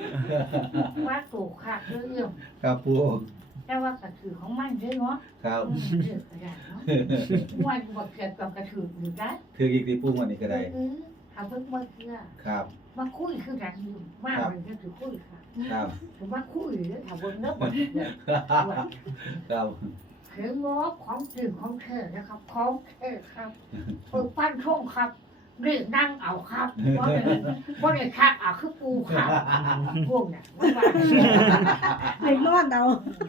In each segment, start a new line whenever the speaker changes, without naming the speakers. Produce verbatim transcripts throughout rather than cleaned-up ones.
ว่าถูกค่ะเรื่อง
ครับปู
แต่ว่ากระถือของมันเยอะเนาะ
ครับ
อืมเยอะกระดาษเนาะว่าบอกเกี่ยวกับกระถือหรือได้
คืออีกทีปูวันนี้ก็ได้
เออทำเพิ่งมาเชื่อ
ครับ
มาคุยคือกันอยู่มากเลยก็คือคุยค่ะ
ครับ
ถือว่าคุยหรือถามว่าเนื้อหมดเลย
ครับ
เขียนงอของจริงของเธอนะครับของเธอครับเปิดปั้นช่องครับเรียกนั่งเอาครับเพราะเนี่ยเพราะเนี่ยคักเอาคือปูครับพวกเนี่ยมันว่า
ไอ้นอนเอา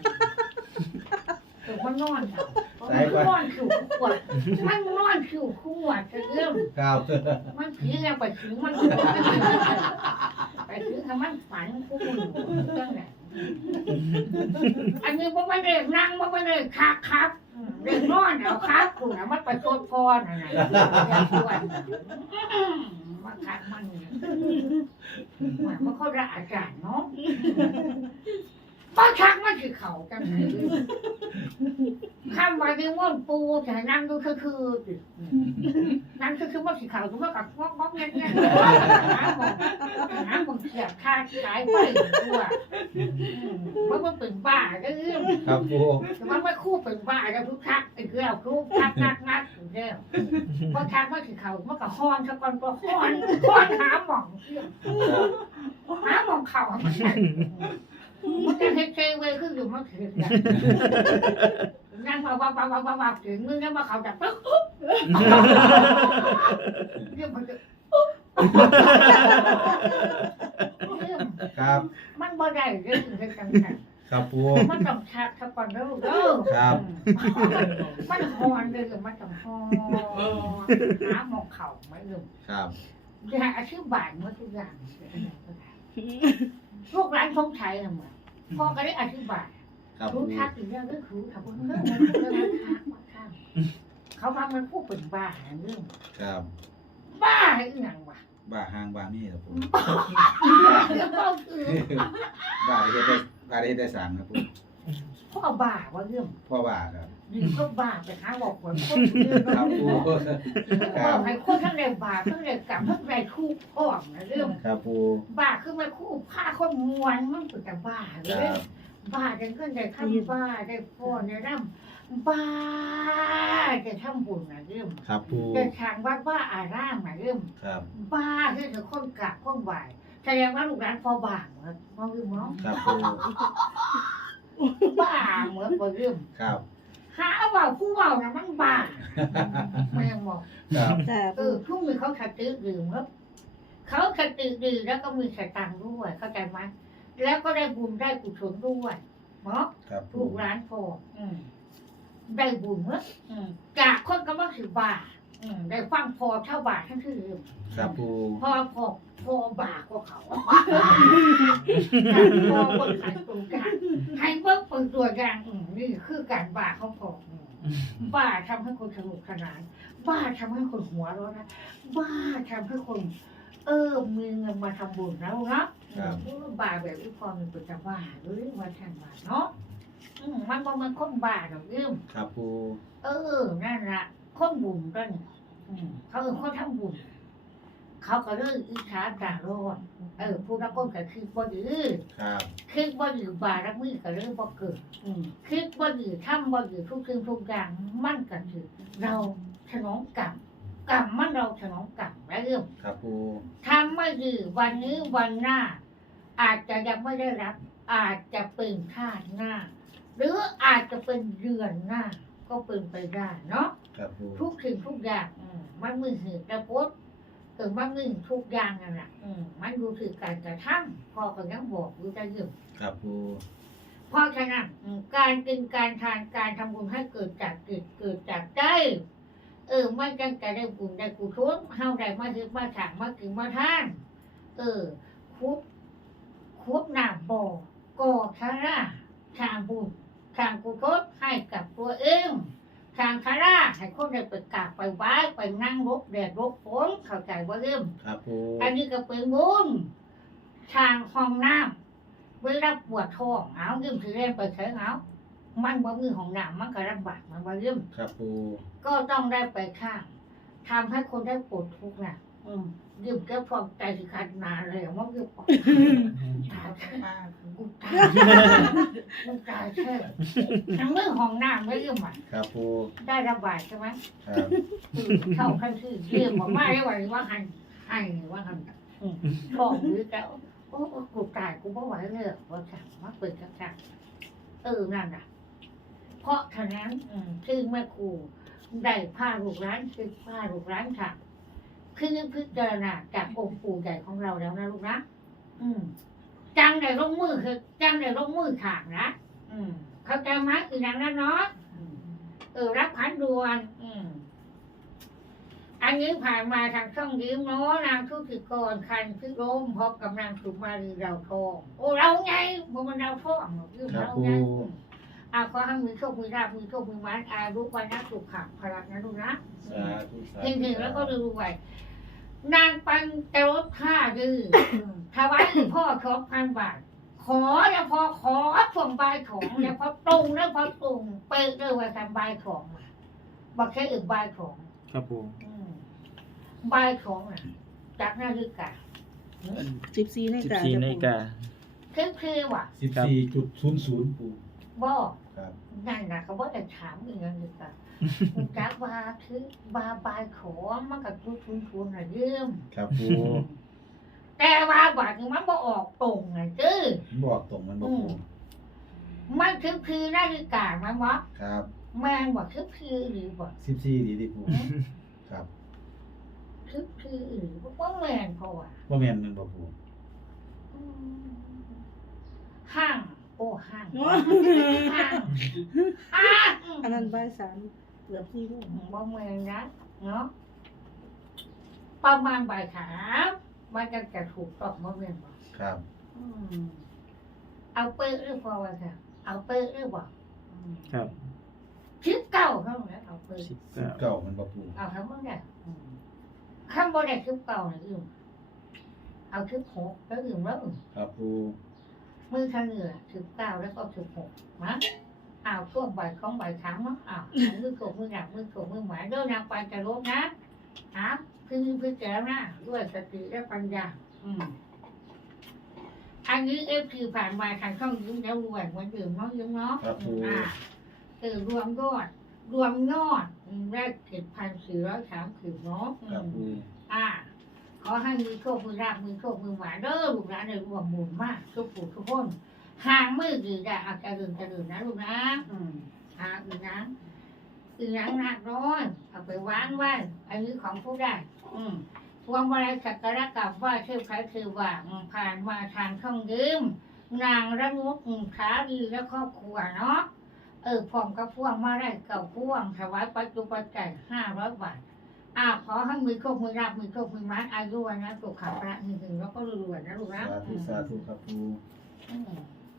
เออมันนอนครับมันนอนขิวขวดมันนอนขิวขวดจะเรื่อง
ครับ
มันผีไงไปถึงมันไปถึงทำมันฝันคู่มือเรื่องไหนอันนี้ว่าไม่ได้นั่งว่าไม่ได้คักครับเรื่องนอนเอาครับคุณนะมันไปโทษพ่อน่ะนะมาคักมันเนี่ยมันเขาระอาจารย์เนาะป้าชักมันคือเขาจังไหนข้ามวันนี้ว่านปูแต่นั่งดูคือคือนั่งคือคือว่าสีขาวคือว่ากับว่าว่าเงี้ยเงี้ยน้ำมันน้ำมันเสียบคาขายไปตัวมันมันเป็นบ้าก็เรื่อง
ครับปู
มันไม่คู่เป็นบ้าแล้วทุกทักไอ้เกลียวคู่ทักนักนักเดียวพอทักว่าสีขาวมันก็ฮ้อนสักคนก็ฮ้อนฮ้อนหาหม่องเที่ยวหาหม่องเข่ามันมันจะเฮ็ดเจเวขึ้นอยู่มันคือนั่งว่าว่าว่าว่าว่าถึงมึงแล้วมาเขาจะปึ๊กเรื่องมันจะ
ครับ
มันบ่ได้เรื่องเรื่องกัน
ครับปู
มันต้องชักสักก่อนเด้อเด้อ
ครับ
มันฮอนเด้อมันต้องฮอนหาหมองเข่าไม่ลืม
ครับ
อย่าอธิบายเมื่อทุกอย่างลูกหลานสงสัยน่ะมั้งพ่อก็ได้อธิบาย
ครับปู
รู้ทักถึงเรื่องเรื่องคือถามว่าเรื่องมันเรื่องมันทักมาข้างเขาว่ามันพูดเป็นบ้าเรื่อง
ครับ
บ้าอีหยังวะ
บ้าห้างบ้านี่ครับปู
เรื่องก็คือ
บ้าได้เฮ็ดได้บ้าได้เฮ็ดได้สามครับปู
พ่อบ้าว่าเรื่อง
พ่อบ้าครับ
ดีก็บ้าไปหาบอกคนคนเรื่อง
ครับปูค
บ
รั
อบ กให้คนทั้งในบาทั้งในกลับทั้งในคู่พ่อมนะเรื่อง
ครับปู
บ้าคือมันคู่ผ้าคนมวนมันเป็นแต่บ้าเล
ค
ย
รับ
บ้าจังก็ได้ทำบ้าได้พ่อได้ร่ำบ้าจะทำบุญนะเรื่อง
ครับปู
จะทางวัดว่าอารามนะเรื่อง
ครับ
บ้าคือจะคนกราบคนไหวแสดงว่าลูกหลานพอบ้าเหมือนมองเรื่องมั้ง
ครับปู
บ้าเหมือนบ่เรื่อง
ครับ
หาเบาผู้เบานะมันบ้าไม่ยังบอก
ครับ
จ้า
เออผู้มีเขาขัดตื้อดื่มครับเขาขัดตื้อดื่มแล้วก็มีสตังค์ด้วยเข้าใจไหมแล้วก็ได้บุญได้กุศลด้วยเนาะ
ครับปู
ลูกหลานพออืมได้บุญเมื่ออืมจากคนก็มาถือบ่าอืมได้ฟังพอเท่าบาททั้งที่ลืม
ครับปู
พอพอพอบาทกว่าเขาการพอคนขายตรงกลางให้เบิกเป็นตัวอย่างอืมนี่คือการบาทเขาพออืมบ้าทำให้คนสนุกสนานบ้าทำให้คนหัวเร้อนนะบ้าทำให้คน เออมีเงินมาทำบุญแล้วเนาะอืมบ้าแบบอีพอมันเป็นจะบ้าหรือว่าทางบ้าเนาะอืมมันบ่มันคนบ้าหรอกยืม
ครับปู
เออ นั่นละคนบุญกันอืมเขาเออคนทำบุญ เขาก็เลยอิจฉาด่าร้อนเออ ผู้นักคนก็คือบ่ดื้อ
ครับ
คือบ่ดื้อบารักมือก็เลยบ่เกิดอืมคือบ่ดื้อทำบ่ดื้อทุกสิ่งทุกอย่างมันก็คือเราฉนองกรรมกรรมมันเราฉนองกรรมและเรื่อง
ครับปู
ทำไม่ดื้อวันนี้วันหน้า อาจจะยังไม่ได้รับ อาจจะเป็นชาติหน้า หรืออาจจะเป็นเดือนหน้า ก็เป็นไปได้เนาะ
ครับปู
ทุกสิ่งทุกอย่างอืมมันมือหือกระพดเกิดมันมือทุกอย่างนั่นแหละอืมมันดูถือการกระทำพ่อก็ยังบอกอยู่จะยืม
ครับปู
เพราะฉะนั้นอืมการกินการทานการทำบุญให้เกิดจากจิตเกิดจากใจเออมันจังจะได้บุญได้กุศลเฮาได้มาถือมาถางมากินมาทาน เออคุดคุดน้ำบ่อก่อชาราทางบุญทางกุศลให้กับตัวเอง ทางคาราให้คนได้ไปกราบไปไหว้ไปนั่งรบแดดรบฝนเข้าใจว่าเริ่ม
ครับปู
อันนี้ก็เป็นบุญทางห้องน้ำเวลาปวดท้องเอาเริ่มถือเล่นไปใช้เอามันบ่มีห้องน้ำมันก็ลำบากมันว่าเริ่ม
ครับปู
ก็ต้องได้ไปข้างทำให้คนได้ปวดทุกข์น่ะอืมยืมแก้ฟองใจสิขาดนาเลยว่ายืมตายกูตายกูตายแค่ทั้งเรื่องห้องน้ำไม่เรื่องอ่ะ
ครับปู
ได้ระบายใช่ไหม
ครับ
เข้าขั้นที่เรื่องบอกว่าได้ว่าว่าหันหันว่าหันบอกหรือแกโอ้กูตายกูไม่ไหวเลยว่าฉันมาเปิดกระชับเออนั่นน่ะเพราะฉะนั้นคือแม่ครูได้ผ้าลูกร้านคือผ้าลูกร้านค่ะคือพิจารณาจากองค์ปู่ใหญ่ของเราแล้วนะลูกนะอืมจังในร่มมือคือจังในร่มมือขางนะอืมเข้าใจไหมคืออย่างนั้นเนาะเออรับพันดวนอืมอันนี้ผ่านมาทางช่องยิ้มเนาะนางทุติกรคันพิโรมพบกับนางสุมาลีเราทองโอ้เราไงพวกมันเราทองยืมเราไงอาขอให้มือโชคมือราบมือโชคมือมันอารุวันนะสุขะพลังนะลูกนะ
สาธุสา
เห็น
ธุ
ๆแล้วก็ดูไว้นางปันจะลดค่าดื้อถวายพ่อสองพันบาท ขอแล้วพอขอส่งใบายของแล้วพอตรงแล้วพอตรงเป๊ะเลยว่าทำใบายของมาบอกแค่อื่นใบายของ
ครับปู
อืมใบายของอ่ะจากนาฬิกา
สิบสี่ใน
สิบ
กา
สี่นาฬิกา
คือคือว่ะ
สิบสี่จุดศูนย์ศูนย์ปู
บอก
ครับ
นั่นนะเขาบอกจะถามอีกอย่างหนึ่งอ่ะจากว่าคือบาบายของมันกับทุนทุนทุนอะเยี่ยม
ครับปู
แต่ว่าบาทมันบ่ออกตรงไงจื้อ
บอกตรงมันบอกปู
มันคือคือนาฬิกามันวะ
ครับ
แมงบอกคือคือหรือบอก
สิบสี่ดีดีปูครับ
คือคือหรือว่าแมงเพราะว่า
ว่าแม่นมันบอกปู
อืมห้างโอ้ห้างห้างห้าง
อันนั้นใบายสามเกือบสี่ลูก
บ่แมงนะเนาะประมาณบ่ายสามมันจะจะถูกต้องบ่แมงบอก
ครับ
อืมเอาเป๊ะหรือพอวะค่ะเอาเป๊ะหรือบอก
ครับ
ชิปเก้าเท่านั้นเอาเป๊ะ
สิบ
สิบ
เก้า
เก้ามันบอกปู
เอาทั้งหมดเลยข้างบนได้ชิปเก้าหรืออยู่เอาชิปหกแล้วอยู่แล้ว
ครับปู
มือข้างเหนือชิปเก้าแล้วก็ชิปหกนะเอาช่วงบ่ายของบ่ายสามเนาะเอามือโขกมือหนักมือโขกมือหมายเดินนางไปจะลบนะอ่ะคือคือแก้วนะด้วยสติและปัญญาอืมอันนี้เอฟคือผ่านมาทางช่องยิ้มแล้วรวยเหมือนเดิมเนาะยิ้มเนาะ
ครับปู
อ่าเออรวมยอด รวมยอดอืมได้เจ็ดพันสี่ร้อยสามสิบเนาะอื
ครับ
ม
ปู
อ่า ขอให้มือโชคมือราบมือโชคมือหวานเด้อลูกหลานในรวมหมุนมากทุกผู้ทุกคนห่างมือดีได้อาจจะดื่นจะดื่นนะลูกนะอืมอ่าอีกนะอีกนังหนักร้อนเอาไปวางไว้อันนี้ของผู้ได้ อืมพวงมาลัยสักการะกราบไหว่าเชื่อใครคือว่าอืมผ่านมาทางช่องยืมนางระนุกอืมขาดีและครอบครัวเนาะ เออพร้อมกับพ่วงมาได้เก่าพ่วงถวายปัจจุบันใจห้าร้อยบาทอ่าขอให้มือโชคมือราบมือโชคมือมัดอายุวันนะสุขภาพระหนึ่งถึงแล้วก็รวยๆนะลูกนะ
สาธุสาธุครับปู
อืม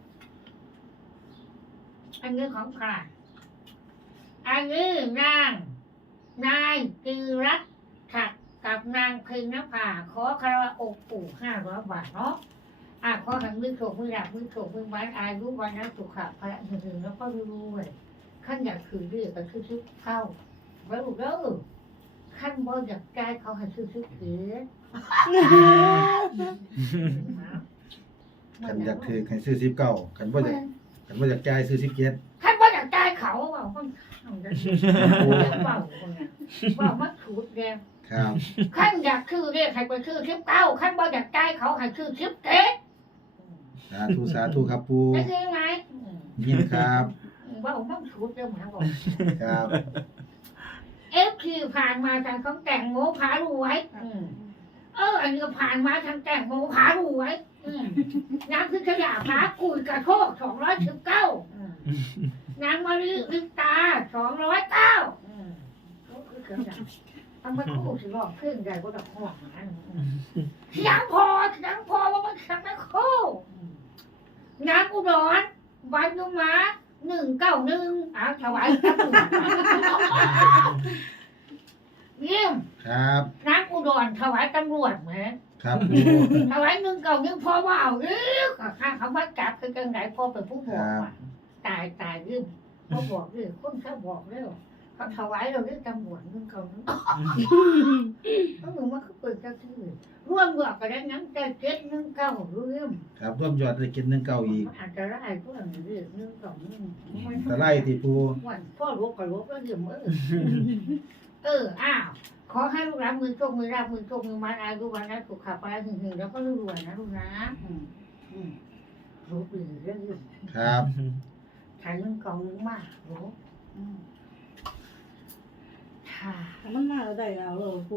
อันนี้ของใครอันนี้นางนายกีรัตน์ถักกับนางเพ็ญนภาขอคารวะองค์ปู่ห้าร้อยบาทเนาะอ่าขอให้มือโชคมือราบมือโชคมือมัดอายุวันนะสุขภาพระหนึ่งถึงแล้วก็รวยๆ ขั้นอยากคือเรียกก็คือซื้อเข้าไว้ลูกเด้อขั้นบ่อยากใจายเขาให้ซื้อซื้อเก๋
ขันอยากถือขันซื้อสิบเก้าขันบ่อยากขันบ่อยากจ่ายซื้อสิบเจ็ด
ขั้นบ่อยากใจายเขาว่ามันทำได้เบาคนน่ะเบามันถูดแดง
ครับ
ขั้นอยากคือเรียกให้ไปซื้อสิบเก้าขั้นบ่อยากใจายเขาให้ซื้อสิบเก๋
สาธุสาธุครับปู
ได้ยินไหม
ยินครับ
เบามันถูดเด้อหมาบอก
ครับ
เอฟคือผ่านมาทางของแต่งโมผารวยอืมเอออันนี้ก็ผ่านมาทางแต่งโมผารวยอืมน้ำคือขยะผากุยกระโชกสองร้อยสิบเก้าน้ำมะลิลิตาสองร้อยเก้าก็คือขยะเอามาคู่สิลองขึ้นได้ก็ต้องห่วงนะเสียงพอเสียงพอว่ามันเสียงไม่คู่น้ำอุดรวันยุมาหนึ่งเก้าหนึ่งอ่าถวายตำรวจเยี่ยม
ครับ
น้ำอุดรถวายตำรวจไหม
ครับปู
ถวายหนึ่งเก่าหนึ่งพอว่าเอาเรื่องข้าเขามาจับคือจังไหนพอเป็นผู้บอกว่าตายตายยืมพอบอกเรื่องคนเขาบอกเรื่องเขาถวายเราเรื่องตำรวจนึงเขานึงก็มึงว่าเขาเปิดเจ้าที่ร่วมบอกกันแล้วงั้นจะเจ็ดนึงเก้าเรื่อง
ครับร่วมยอดได้กินหนึ่งเก้าอีก
อาจจะได้พวกนี้เรื่องนึงสองนึง
แต่ไล่ที่ปู
วันพ่อรู้ก็รู้ก็เรื่องมือเอออ้าวขอให้ลูกหลานมือโชคมือราบมือโชคมือมัดอายุวันนั้นสุขภาพหึงหึงแล้วก็รวยนะลูกนะอืมอืมรู้ดีเรื่อง
ครับ
ถ่ายนึงกองนึงมากรู้อืมค่ะ
มันมาแล้วได้เอาเลยปู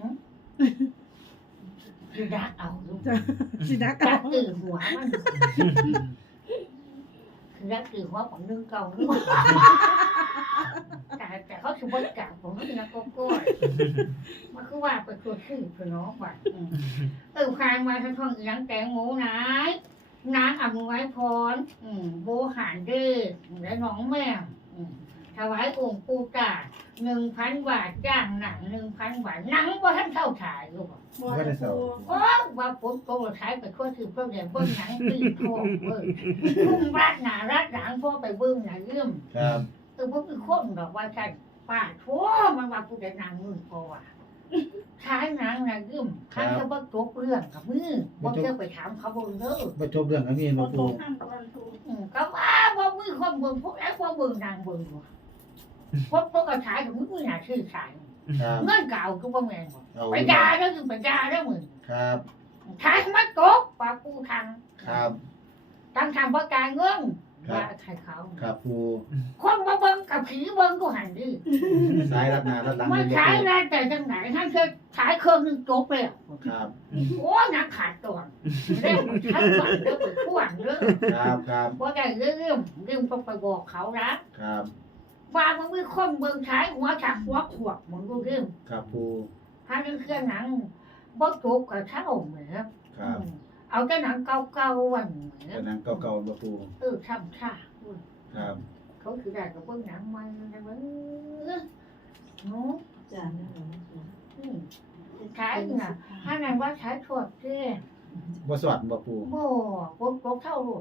คือดักเอาลูก
จ้ะสิดัก
ดั
เอา
กตื่นหัวมันคือดักตื่นหัวของนึงกองนึงแต่แต่เขาถือว่าจับผมนี่นะก็ก้อยมันคือว่าไปตัวชื่อคือน้องว่ะอืมเออพายมาทั้งท้องอีหยังแตงโมนายนางอำนวยพรอืมโบหารเด้อและน้องแมวอืมถวายองค์ปู่ตาหนึ่งพันบาทจ้างหนังหนึ่งพันบาทหนังว่าท่านเข้าฉายลูก
บ่ได้ปู
โอ้ว่าผมโตใช้ไปทั่วคือเพื่อนเบิ้งหนังตีทองเบิ้งทุ่มรัดหนารัดหลังพ่อไปเบิ้งหนังเรื่อง
ครับ
เออพวกคือคนบอกว่าฉันป้าทั่วมันว่ากูจะนางมือพอว่ะใช้หนังหนังเรื่องข้าจะบ่จบเรื่องกับมือบ่เที่ยวไปถามเขาเบิ่งเด้อ
มาจบเรื่องอันนี้
บ่
มา
ต
ปู
กห้ามตะวันปู
อืมก็ว่าว่ามือคนเบิ่งพวกแล้วว่าเบิ่งนางเบิ่งว่ะพวกพวกก็ใช้กับมือหน้าชื่อสาย
ครับ
เงินเก่าก็บ่แม่นบ่
เอา
ไปยาเด้อคือไปยาเด้อมึง
ครับ
ใช้มาตกปากูทาง
ครับ
ตั้งทางประกาศเงินว่าใครเขา
ครับปู
คนมาเบิ่งกับผีเบิ่งก็หันดิ
สายรัดหนารัดหลัง
ไม่
เลย
ใช้
ปู
ได้แต่จังไหนท่านเคยขายเครื่องหนึงจบเลยอะ
ครับ
โอ้นักขาดตัวเรื่องใช้ก่อนเรื่องไปท่วงเรื่อง
ครับครับ
ว่าได้เรื่องเรื่องต้องไปบอกเขานะครับ ว่ามันมีคนเบิ่งใช้หัวฉากหัวขวบมันก็เรื่อง
ครับปู
ถ้าเรื่องเครื่องหนังบ่จบกับเช่าเหมือนครับ
ครับ
เอาแต่หนังเก่าๆวันเหมือน
แต่หนังเก่าๆมาปู
เออทำท่า
ครับ
เขาคือได้กับเบิ่งหนังมันนะเบิ่งเนาะ
จ้ะ
อืมใช้น่ะถ้านั้นว่าใช้ถอดเสื้อ
บ่สวดบ่ปู
โบ่ปกปกเท่าลูก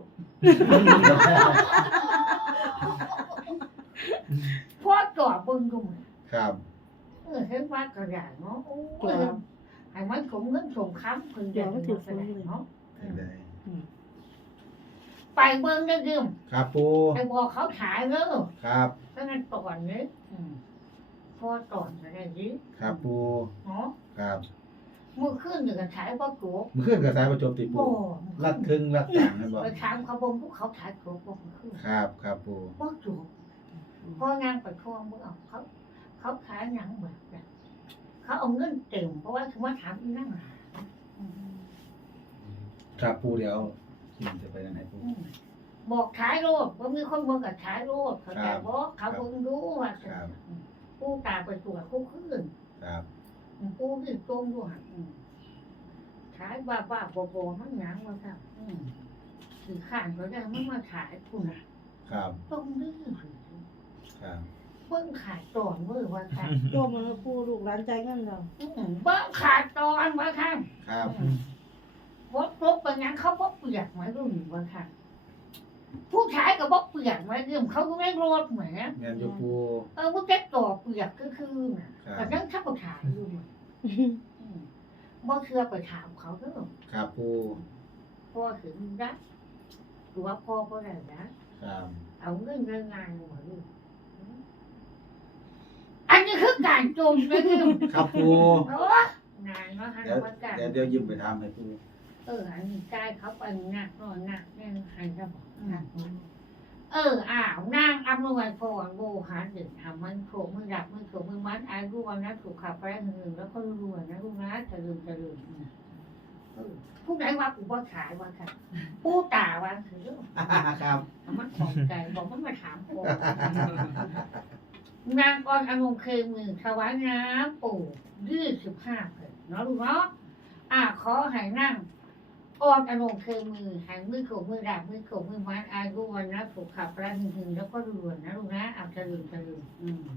พ่อจอดเบิ่งดูมั้ย
ครับ
เออเห็นว่ากระดาษเนาะโอ้ยให้มันสมเงินสมคำเพิ่นเดี๋ยวมันถือกันเนาะ
ได้
ไปเบิ่งได้ดื่ม
ครับปู
ไปบอกเขาขายเด้อ
ครับ
เพราะงั้นตอนนี้อืมพอตอนจะได้ยิ
ครับปู
เนาะ
ครับ
มื้อคืนนี่ก็ขายบ่จบ
มันขึ้นกับสายประจบติปู
บ่
รัดครึ่งรัดต่างกันบ่
ไปถามเขาบ่พวกเขาขายจบบ่มื้อคืน
ครับครับปู
บ่จบพอนางไปทวงเบิ่งเอาเขา เขาขายหนังแบบนั้นเขาเอาเงินเต็มเพราะว่าคือมาถามอีนั่งหาอืม
ครับปูเดี๋ยวกินจะไปทางไหนปู
อืมบอกขายโลดว่ามีคนเบิ่งกับขายโลดเขาแต่บ่เขาเบิ่งรู้ว่า
ครับ
ผู้ตาไปตรวจคู่คืน
ครับ
ผู้ที่ตรงด้วยอืมขายบ้าบ้าๆบอๆมันหยังว่าครับอืมถือข้างเขาได้มันมาขายคุณน่ะ
ครับ
ตรงนี้
ครับ
เบิ่งขายตอนเมื่อว่าค่ะ
โจมมาปูลูกหลานใจเงินเรา
อืมเบิ่งขายตอนว่าค่ะ
ครับ
รถรถเป็นหยังเขาบ่เปียกไหมรุ่นว่าค่ะผู้ชายก็บ่เปียกไหมเรื่องเขาก็ไม่รถเหมือน
แม่นอยู่ปู
เออมันจะต่อเปียกก็คือน่ะแต่นั่งทับถามอยู่อืมบ่เชื่อไปถามเขาเด้อ
ครับปู
พ่อถึงนะหรือว่าพ่อพ่อไหนนะครับ เอาเงินเงินงานมาดูอันนี้คือการโจมนะนี่
ครับปู
โอ้นานเนาะฮะ
เดี๋ยว
ว่าการ
เดี๋ยวเดี๋ยวยิ้มไปทำให้ปู
เอออันนี้กายเขาเป็นหนักนอนหนักแน่นหันจะบอกหนักเอออ้าวนางอำนวยพรโบหารดึงทำมันโขกมือดับมือโขกมือมัดอายุวันนั้นถูกขับไปหนึ่งแล้วก็รวยนะลูกนะจะลืมจะลืมผู้ใดว่ากูว่าขายว่าค่ะผู้ตาว่าคือ
ครับ
มันของใจบอกมันมาถามผมนางกรอนงเคยมือถวายน้ำปู่ยี่สิบห้าเผินเนาะลูกเนาะอ่าขอให้นั่งกรอนงเคยมือหายมือโขกมือดาบมือโขกมือมัดอายุวันนะถูกขับประหนึ่งแล้วก็รวยนะลูกนะเอาจะลืมจะลืมอืม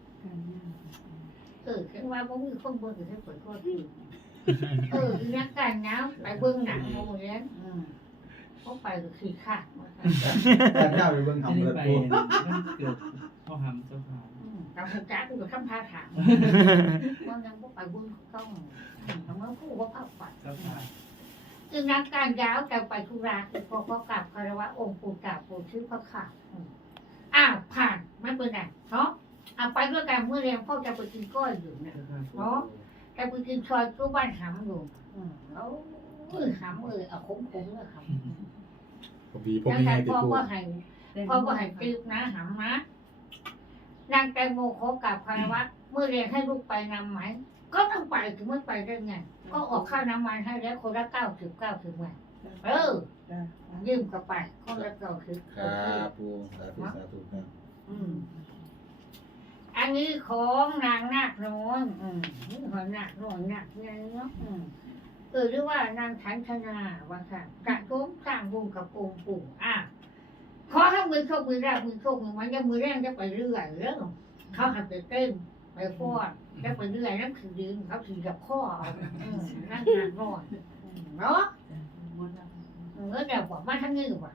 เออคิดว่าบ่มีคนเบิ่งจะได้ผลโทษทีเออนักการน้ำไปเบิ่งหนังโมเนี้ยอืมเขาไปก็คือขาดมา
แต่เจ้าไปเบิ่ง
ไม่
ทำ
ได้
เกิด
ไป
ปู
มันเกิดพ่อหำเจ้าค่ะ
อืมไปแต่หูจ้ากูอยู่ข้างท่าถามว่ายังพวกไปบุญต้องทำไมผู้ว่าเข้าฝันจึงนักการย้าวแต่ไปธุระคือพอเขากลับคารวะองค์ปู่กราบปู่ชื่อพระขาอ้าวผ่านไม่เป็นไรเนาะเอาไปด้วยกันเมื่อเรียนพ่อจะไปกินก้อยอยู่เนี่ยเนาะจะไปกินซอยตู้บ้านหำอยู่แล้วเออหำเออเอาคุ้มๆเลยหำ
พอดีพอ
แล้ว
ดี
แต่
ให้ติ
พ่อ
ปู
ก็ให้พ่อก็ให้ติบนะหำนะนางแตงโมขอกราบคารวะเมื่อเรียนให้ลูกไปนำไหมก็ต้องไปถึงไม่ไปได้ไงก็ออกค่าน้ำมันให้แล้วคนละเก้าสิบเก้าสิบไงเออยืมก็ไปคนละเก้าสิบ
ครับปูสาธุสาธุครับ
อืมอันนี้ของนางนาคน้อยอืมนี่ของนาคน้อยนาคใหญ่เนาะอืมเออหรือว่านางฉันธนาว่าค่ะกระตุ้มสร้างบุญกับองค์ปู่อ่ะขอให้มือโชคมือแรกมือโชคมือมันจะมือแรกจะไปเรื่อยเรื่องเขาหัดไปเต้นไปฟ้อนจะไปเรื่อยนั่นคือดินเขาถือกับข้อเอาอืมนั่งนานน้อยอืมเนาะเออเดี๋ยวบอกมาทั้งนี้ว่ะ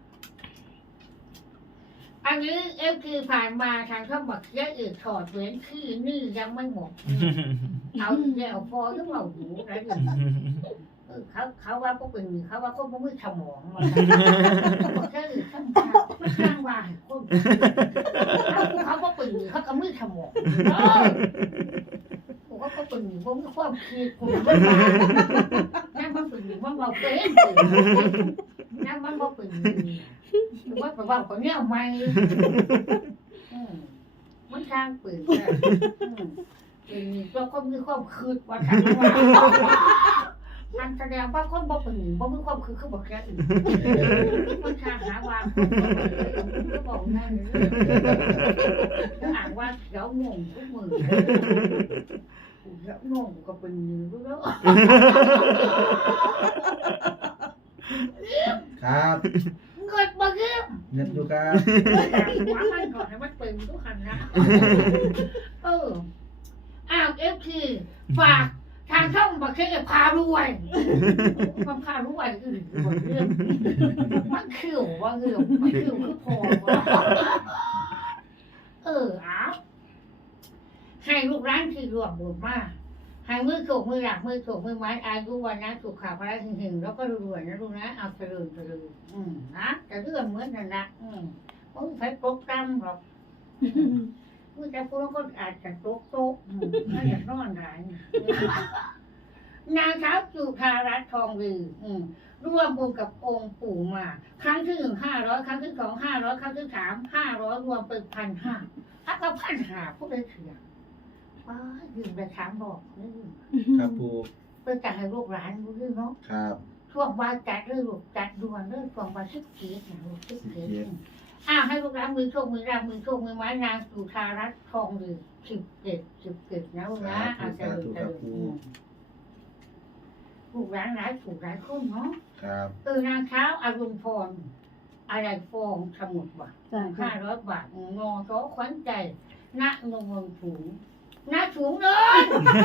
อันนี้เอฟคือผ่านมาทางช่องบักเยอะอื่นถอดเหรียญขี้นี่ยังไม่หมดเอาเดี๋ยวพอหรือเปล่าหูอะไรอย่างเงี้ยเออเขาเขาว่าพวกเป็นเขาว่าเขาไม่มีสมองมาบอกแค่อื่นข้างทางไม่สร้างว่าให้คนเขาเขาก็เป็นเขาก็ไม่สมองเออผมก็เป็นผมมีความคิดผมไม่มานั่นมันเป็นมันเราเป็นนั่นมันบ่เป็นว่าแต่ว่าคนเนี้ยไม่มันทางเปิดเป็นเราก็มีความคืดว่าทางว่ามันแสดงว่าคนบ่เป็นบ่มีความคืดคือบอกแค่อื่นมันทางหาว่าก็บอกนั่นก็อ่านว่าเขียวงงทุกมือเขียวงงก็เป็นอยู่แล้ว
ครับ
เกิดมาเยี่ยม
เงินอยู่ครับ
หัวมันก่อนให้มันเปิดทุกขันนะเอออ้าวเอฟทีฝากทางช่องบักเช่พารวยมันพารวยอื่นหมดเรื่องมันคิวว่าเรื่องมันคิวคือพอเอออ้าวให้ลูกร้านที่รวมบุญมากให้มือโฉกมือหลักมือโฉกมือไม้อายุวันนะสุขภาพอะไรถึงๆแล้วก็รวยๆนะลูกนะเอาเจริญเจริญอืมนะจะเรื่องเหมือนกันนะอืมมึงใช้โปรแกรมหรอกมึงจะพูดแล้วก็อาจจะโต๊ะโต๊ะไม่อยากนอนได้นางเท้าจุธารัตน์ทองลืออืมร่วมบุญกับองค์ปู่มา ครั้งที่หนึ่งห้าร้อยครั้งที่สองห้าร้อยครั้งที่สามห้าร้อยรวมเป็นพันห้าถ้าก็พันห้าผู้ใดเสียว้ายืมไปถามบอกนี่
ครับปู
เพื่อจะให้ลูกหลานรู้เรื่องเนาะ
ครับ
ช่วงว่าจัดเรื่องลูกจัดด่วนเรื่องช่วงว่าชิบเกียรตินะลูกชิบเกียรติอ้าวให้ลูกหลานมือโชคมือรามือโชคมือไม้นางสุธารัตน์ทองลือสิบเจ็ดสิบเจ็ดนะลูกนะอาจจะลูกจะลูกลูกหลานหลายถูกหลายคนเนาะ
ครับ
เออนางเท้าอรุณพรอะไรฟองสมุดว่ะ
จ้ะ
ห้าร้อยบาทงอโต๊ะขวัญใจณนวลสูงณสูงเลย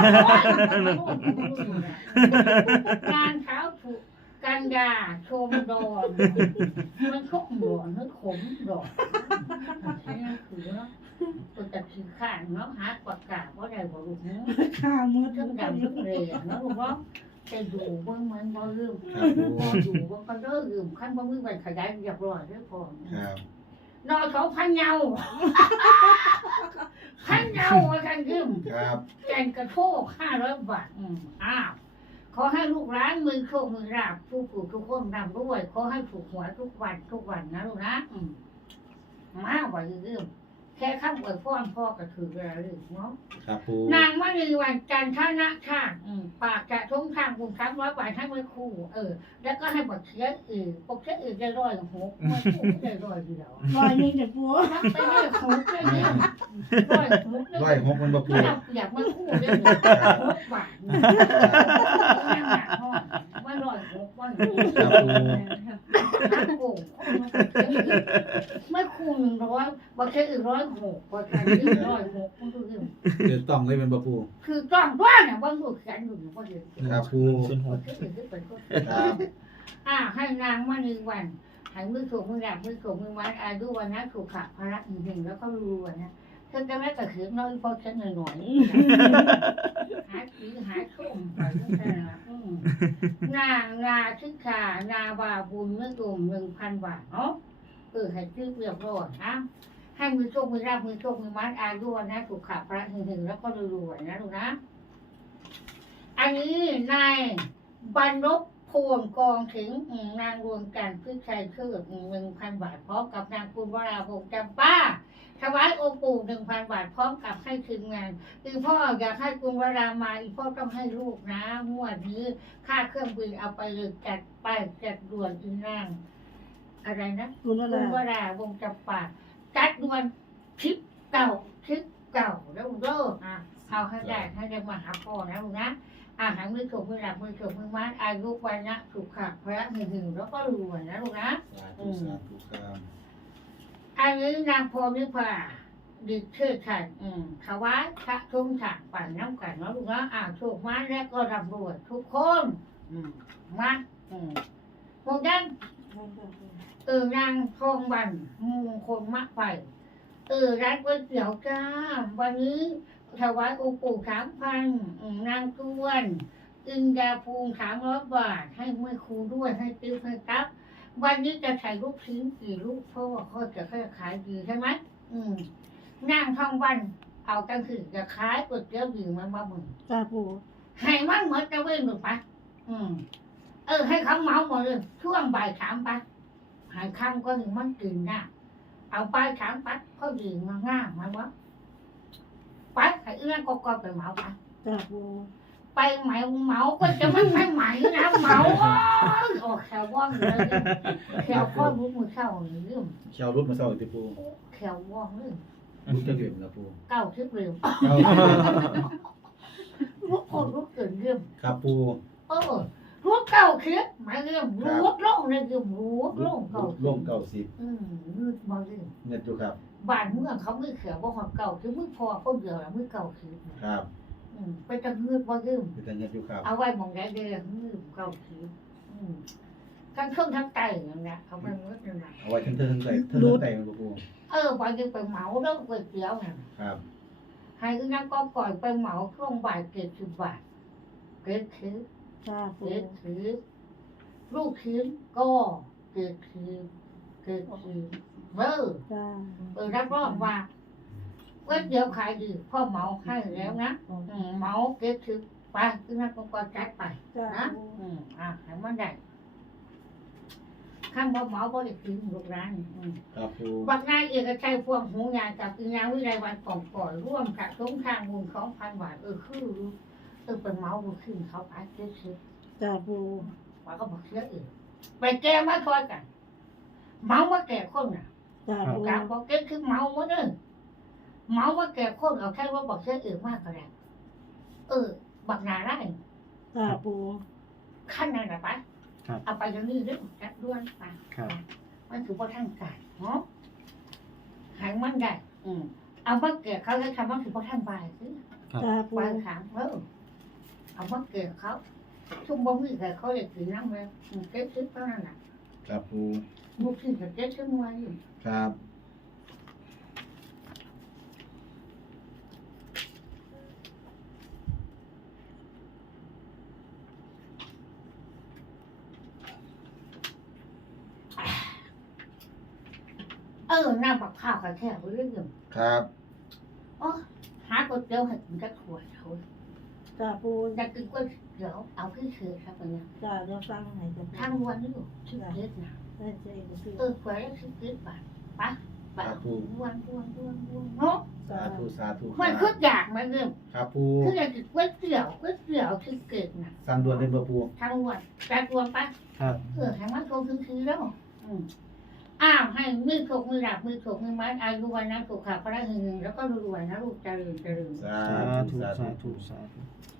งานเท้าถูกกันยาชมดอนมันขมดอนมันขมดอนใช่ไหมคือเนาะตัวตะขี้ข้างเนาะหาปากกาว่าได้บ่ลูกเนาะ
ข้ามือ
ทั้งดำทั้งเรียเนาะลูกเนาะแต่ดูเบิ่งมันบ่ลืม
ครับปู
พอดูเบิ่งก็เด้อลืมขั้นบ่มีใบขยายเรียบร้อยเด้อพอ
ครับ
นอเขาพันเงาพันเงาว่ากันยืม
ครับ
แกงกระโชกห้าร้อยบาทอืมอ้าวขอให้ลูกร้านมือโชคมือราบผู้ปู่ทุกคนรำด้วยขอให้ถูกหวยทุกวันทุกวันนะลูกนะอืมมาว่ายืมแค่ข้ามอวยพรพ่อก็ถือเวลาลืมเนาะ
ครับปู
นางมณีวันจันทนะชาติอืมปากจะทุ่งทางบุญทั้งร้อยบาททั้งมือคู่เออ แล้วก็ให้บักเชียอื่นบักเชียอื่นได้ร้อยหกไม่คู่ได้ร้อยเดียว
ลอยนี่เดี๋ยวปู
ทั้งไปเรื่อยหกได้เรื่อยร้อยหกได้
ร้อยหกมันบ่ปู
ถ้าเราอยากมาคู่ได้เลยหกบาทนั่งหนักห้องว่าร้อยหกว่าหก
ครับปู
ทั้งโง่ไม่คู่หนึ่งร้อยบักเชียอื่นร้อยหกบักเชียอื่นร้อยหกมันคือ
เดือดต้องเลยเป็นบ่ปู
คือจ้องว่าเนี่ยว่าลูกแขนอยู่ว่าเห็น
ครับปู ครับ
อ่าให้นางมาหนึ่งวันให้มือถูกมือหลับมือถูกมือไม้อายุวันนะถูกขาพระอีกหนึ่งแล้วก็รู้วันนะเธอจะไม่กระถือน้อยเพราะฉันหน่อยหน่อยหาถือหาชุ่มไปตั้งแต่อืมนานาชิกานาบาบุญเมื่อกลุ่มหนึ่งพันบาทเนาะเออให้ชื่อเรียบร้อยนะให้มือโชคมือราบมือโชคมือมัดอายุนะถูกขับพระหึงๆแล้วก็รวยๆนะลูกนะ อันนี้นายบรรลบพวงกองถึงนางรวมกันพืชชัยเชื่อหนึ่งพันบาทพร้อมกับนางคุณวราบงจำป้าถวายองค์ปู่หนึ่งพันบาทพร้อมกับให้ทีมงานคือพ่ออยากให้คุณวรามาอีพ่อต้องให้ลูกนะงวดนี้ค่าเครื่องบินเอาไปเลยจัดไปจัดด่วนอีนางอะไรนะ
คุณอะไร
คุณวราวงจำปาจัดด่วนทริปเก่าทริปเก่าแล้วเด้ออ่ะเอาให้ได้ให้ได้มาหาพ่อนะลูกนะอาหารมือถูกมือหลับมือถูกมือมัดอายุวันนะสุขะพระหึงหึงแล้วก็รวยนะลูกนะ
สาธุสาธุครับ
อันนี้นางพรหมนิพาดิเชื่อฉันอืมถวายพระทุ่งฉากปั่นน้ำกันนะลูกนะอ่าถูกมัดแล้วก็ร่ำรวยทุกคนอืมมัดอืมมงยัน เออนางทองวันมงคลมะไปเออร้านก๋วยเตี๋ยวจ้าวันนี้ถวายองค์ปู่สามพันนางตวนอึนยาภูมิสามร้อยบาทให้เมื่อครูด้วยให้ติ้วให้ตับวันนี้จะใส่ลูกชิ้นกี่ลูกเพราะว่าเขาจะค่อยขายดีใช่ไหมอืมนางทองวันเอากันคือจะขายก๋วยเตี๋ยวดีมันมามึง
จ้าปู
ให้มันเหมือนจะเว้นหรือปะอืมเออให้เขาเมาหมดเลยช่วงบ่ายสามปะ หายคำก็ถึงมันกินนะเอาไปถามปัดเขาดีมาง่ามมันวะไปให้เอื้อนก็ก็ไปเหมาไป
จ้าปู
ไปเหมาเหมาก็จะมันไม่ไหมนะเหมาโอ้ยออกแถวว่องเลยแถวพ่อรู้มือเข้าเลยเรื่อง
เชียวรุดมาเศร้าติปู
แถวว่องเลย
รุดจะเก็บนะปู
เก้าชิบเร็ว
เอา
รู้คนรู้เกินเรื่อง
ครับปู
เออรู้เก้าชิบหมายเรื่องรู้โล่งเลยเรื่องรู้โล่งเก้า
ล่งเก้าสิบ
อืมมืดมาเรื่อง
เน็ตอยู่ครับ
บ้านเมืองเขาไม่เขียวว่าหอเก่าคือมือพอเขาเดียวแล้วมือเก่าคือ
ครับ
อืมไปจะเงือกว่ายืม
เป็นแต่เน็ตอยู่ครับ
เอาไว้มองได้เดียวมือเก่าคืออืมทั้งเครื่องทั้งไตอย่างเงี้ยเขาเป็นเงือกนั่นแหละ
เอาไว้ทั้งเทิงทั้งใส่เทิงทั้งแต่งปู
เออไปยังไปเหมาแล้วก๋วยเตี๋ยวเนี่ย
ครับ
ให้ก็ยังก็ปล่อยไปเหมาช่วงบ่ายเกิดสิบบาทเกิดคือ
จ้าปู
เกิดคือลูกชิ้นก็เกิดคือเกิดคือเออ
จ้า
เออรับรองว่าก๋วยเตี๋ยวขายดีพ่อเหมาให้แล้วนะอืมเหมาเก็บถือไปคือนักก็ก็จัดไป
จ้า
นะ
ปู
อืมอ่ะให้มันได้ข้างบ่เหมาบ่ได้กินลูกร้านอืม
ครับปู
บักนายเอกชัยพวงหูยางกับอีนางวิไลวันกล่องก่อยร่วมสะสมทางมูลของพันบาทเออคือเออเป็นเหมาบุขึ้นเขาไปเก็บถือ
จ้าปู
ว่าก็บอกเสียเองไปแก้มาทอยกันเหมาว่าแก่คนน่ะ
จ้าปู
การบอกเก็บคือเมาหมดเลยเมาว่าแก่คนเอาแค่ว่าบอกเสียเองมากก็ได้เออ บักนาได้
จ้าปู
ขั้นนั้นนะไป
ครับ
เอาไปอย่างนี้เรื่องจัดด้วนไป
ครับ
มันคือว่าทางการเนาะหายมันได้อืมเอามาแก่เขาแล้วทำมันคือว่าทางบายคือ
จ้าปู
วางขางเออเอามาแก่เขาชุ่มบ่มีแต่เขาเลยถือน้ำเลยอืมเก็บซื้อเท่านั้นน่ะ
ครับปู
บุกที่จะเก็บซื้อมาอยู่
ครับ
เออน้ำบักข้าวกับแค่เรื่อง
ครับ
อ๋อหาก๋วยเตี๋ยวให้กินจะขวดเขา
จ้าปู
อยากกินก๋วยเตี๋ยวเอาขึ้นเชือครับเนี่ย
จ้าเดี๋ยวสั่งให้จ้า
ทางวันนี้อยู่ชื่อเล็กนะ
ได้เจ๊ก็คือ
เออขวดละสิบเจ็ดบาทปะปะวันวันวันวันเนาะ
สาธุสาธุ
มันคืออยากมาเริ่ม
ครับปู
คืออยากกินก๋วยเตี๋ยวก๋วยเตี๋ยวคือเกิดนะ
สั่งด่วนเลยบ่ปู
ทางวันจัดรวมปะ
ครับ
เออให้มันคงคือคือแล้วอืมอ้าวให้มือถกมือหลับมือถกมือมัดอายุวันนะสุขภาพพระหึงแล้วก็รวยนะลูกเจริญเจริญ
สา
สา
ธุ
ธุ
สา
สา
ธุ
ธุสาธุ